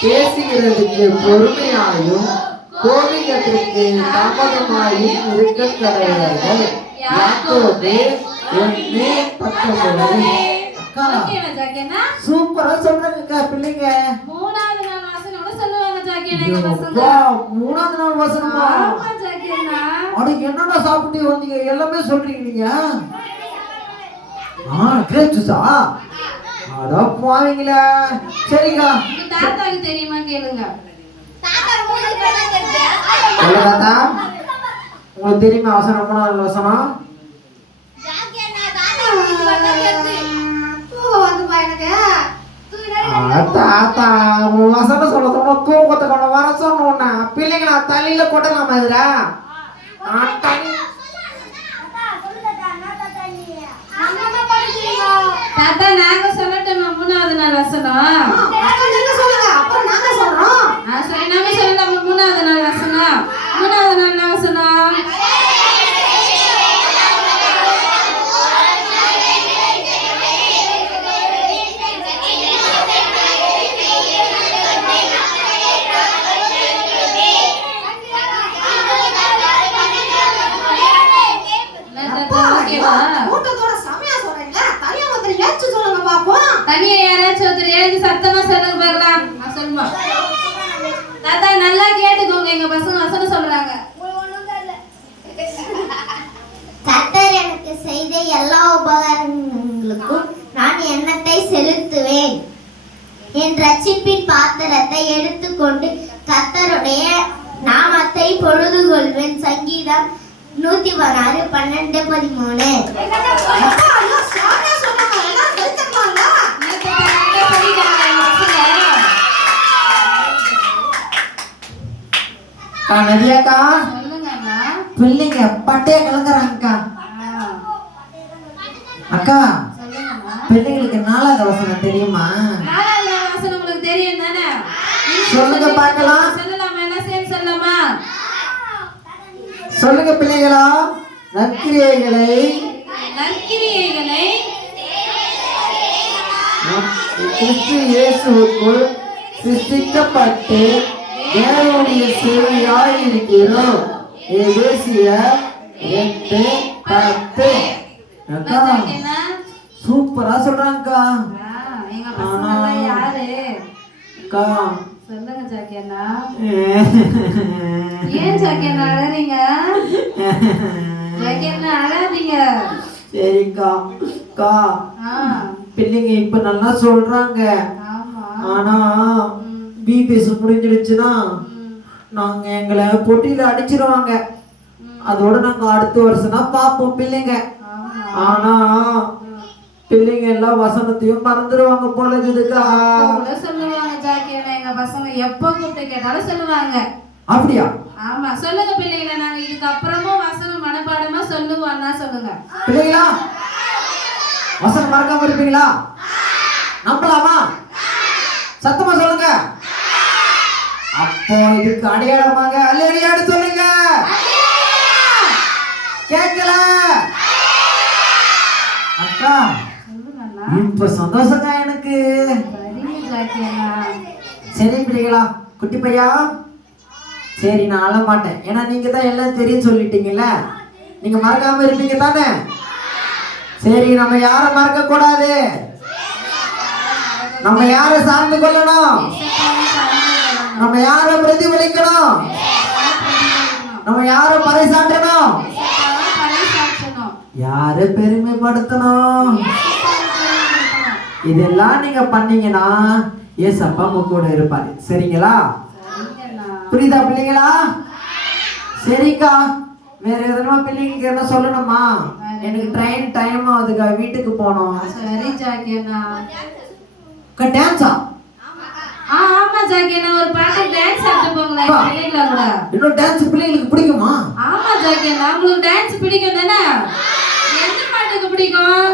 பேசுகிறதுக்கு பொறுமையாயும் கோபிகத்திற்கு தாமதமாயும் இருக்க கடவுளர்கள். யாக்கோபு 1:19. சூப்பரா சொல்றாங்க பிள்ளைங்க. மூணாவது நாள் வசனம்னு சொல்லுவாங்க ஜாக்கியனா எங்க பசங்க. மூணாவது நாள் வசனமா? ஆமா ஜாக்கியனா. அன்னைக்கு என்னடா சாப்பிட்டு வந்தீங்க எல்லாமே சொல்றீங்க நீங்க? கிரேப் ஜூஸா? அட போவீங்களா? சரிங்க. தாத்தாக்கு தெரியுமா கேளுங்க. தாத்தா உங்களுக்கு தான் தெரியும். தாத்தா உங்களுக்கு தெரியுமா வசனம் மூணாவது வசனம்? ஜாக்கியனா தாத்தா உங்களுக்கு தான் தெரியும். தூங்க வந்து பாருங்க. தாத்தா வசனம் சொல்ல சொன்ன தூக்கத்தை கொண்டு வர சொன்னா பிள்ளைங்களா தலையில கொட்டலாமா இதுரா? தாத்தா நாங்க சொல்லட்டோமா மூணாவது நாள் வசனம்? நீங்க சொல்லுங்க அப்புறம் நாங்க சொல்றோம். சரி நாங்க சொல்லலாம் மூணாவது நாள் வசனம். மூணாவது நாள் வசனம் கூட்டத்தோட சமயா சொல்றீங்களா? தனியா வந்து ஏச்சு சொல்லுங்க பாப்போம். தனியா யாராச்சும் ஒருத்தர் எழுதி சத்தமா சொல்லுங்க பார்க்கலாம். சொல்லுமா தாத்தா நல்லா கேட்டுக்கோங்க எங்க பசங்க வசனம் சொல்றாங்க. கர்த்தர் எனக்கு செய்த எல்லா உபகாரங்களுக்கும் நான் எண்ணத்தை செலுத்துவேன். என் ரட்சிப்பின் பாத்திரத்தை எடுத்துக்கொண்டு கர்த்தருடைய நாமத்தை பொழுது கொள்வேன். சங்கீதம் 116:12-13. நதியாக்கா சொல்லுங்கண்ணா. பிள்ளைங்க பட்டைய கலங்குறாங்கக்கா. அக்கா சொல்லுங்கண்ணா. பிள்ளைங்களுக்கு நாலாவது வசனம் தெரியுமா? நாலாவது வசனம் உங்களுக்கு தெரியும் தானே? சொல்லுங்க பார்க்கலாம். சொல்லலாமா? என்ன சேர்ந்து சொல்லலாமா? சொல்லுங்க பிள்ளைகளா. நற்கிரியைகளை கிறிஸ்து இயேசுவுக்குள் சிருஷ்டிக்கப்பட்டு தேவனுடைய சேவையாய் இருக்கிறோம். எபேசியர் 8:10. அக்கா சூப்பரா சொல்றாங்கக்கா. எங்க பசங்க யாரு? அக்கா சொல்லுங்க ஜாக்கியண்ணா. ஏன் ஜாக்கியண்ணா அழறீங்க? ஜாக்கியண்ணா அழாதீங்க. சரிக்கா. அக்கா பிள்ளைங்க இப்ப நல்லா சொல்றாங்க. ஆமா. ஆனா பிபிஎஸ் முடிஞ்சிடுச்சுன்னா நாங்க எங்களை பொட்டியில அடிச்சிருவாங்க. அதோட நாங்க அடுத்த வருஷம் தான் பார்ப்போம் பிள்ளைங்க. ஆனா பிள்ளைங்க எல்லா வசனத்தையும் மறந்துடுவாங்க போல இருக்குதுக்கா. சொல்லுவாங்க ஜாக்கியண்ணா எங்க பசங்க எப்ப கூப்பிட்டு கேட்டாலும் சொல்லுவாங்க. அப்படியா? ஆமா சொல்லுங்க பிள்ளைங்களா. நாங்க இதுக்கு அப்புறமும் வசனம் மனப்பாடமா சொல்லுவோம்னா சொல்லுங்க பிள்ளைங்களா. வசனம் மறக்காம இருப்பீங்களா? நம்பலாமா? சத்தமா சொல்லுங்க. அப்போ இதுக்கு அடையாளமாக அல்லேலூயான்னு சொல்லுங்க. கேட்கல அக்கா? இப்ப சந்தோஷங்க எனக்கு. சரி பிள்ளைகளா. குட்டி பையா சரி நான் அழ மாட்டேன். ஏன்னா நீங்க தான் எல்லாம் தெரியும் சொல்லிட்டீங்கல்ல. நீங்க மறக்காம இருப்பீங்க தானே? சரி நம்ம யாரை மறக்க கூடாது. நம்ம யாரை சார்ந்து கொள்ளணும்? நம்ம யாரை பிரதிபலிக்கணும்? நம்ம யாரை பறைசாற்றணும்? யாரை பெருமைப்படுத்தணும்? இதெல்லாம் நீங்க பண்ணீங்கன்னா ஏசப்பா உங்க கூட இருப்பாரு. சரிங்களா? புரியுதா பிள்ளைங்களா? சரிக்கா. வேற எதனா பிள்ளைங்களுக்கு என்ன சொல்லணுமா? எனக்கு ட்ரெயின் டைம் ஆகுதுக்கா, வீட்டுக்கு போகணும். சரி ஜாக்கியண்ணா. டான்ஸா? ஆமா ஜாக்கியண்ணா ஒரு பாட்டு டான்ஸ் ஆட்டு போங்களேன் பிள்ளைங்களா கூட. இன்னும் டான்ஸ் பிள்ளைங்களுக்கு பிடிக்குமா? ஆமா ஜாக்கியண்ணா உங்களுக்கு டான்ஸ் பிடிக்கும் தானே? எந்த பாட்டுக்கு பிடிக்கும்?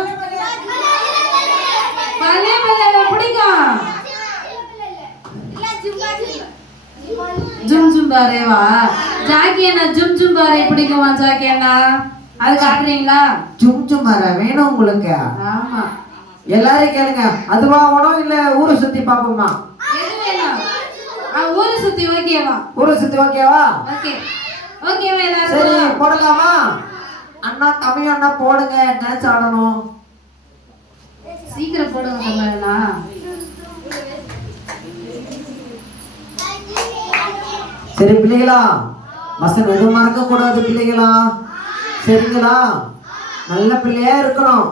பல்லே பல்லே பிடிக்கும். ஜும் ஜும் பாரேவா? ஜாக்கியண்ணா ஜும் ஜும் பாரே பிடிக்குமா ஜாக்கியண்ணா? அது காட்டுறீங்களா? ஜும் ஜும் பாரே வேணும் உங்களுக்கு? ஆமா. எல்லாரும் கேளுங்க. அதுவா வேணும் இல்ல ஊரை சுத்தி பாப்போமா? எது ஊரை சுத்தி ஓகேவா? ஊரை சுத்தி ஓகேவா? ஓகே. ஓகேவா எல்லாரும்? சரி போடலாமா? அண்ணா தமிழ் அண்ணா போடுங்க, டான்ஸ் ஆடணும். சீக்கிரம் போடுங்க தமிழண்ணா. சரி பிள்ளைகளா, வசனம் எதுவும் மறக்க கூடாது பிள்ளைகளா, சரிங்களா? நல்ல பிள்ளையா இருக்கணும்.